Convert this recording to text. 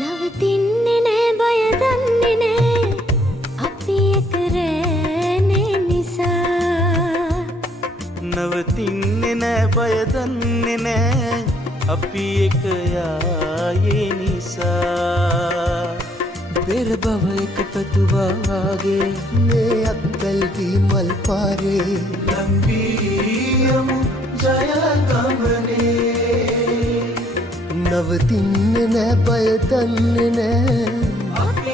නවතින්නේ නෑ බය දන්නේ නෑ අපි එක රෑනේ නිසා නවතින්නේ නෑ බය දන්නේ නෑ අපි එක යායේ නිසා පෙර බව එක පැතුවාගේ මේ අත්වැල්වී මල් පාරේ ලංවීයමු ජයගමනේ නවතින්නේ නෑ බය දන්නේ නෑ අපි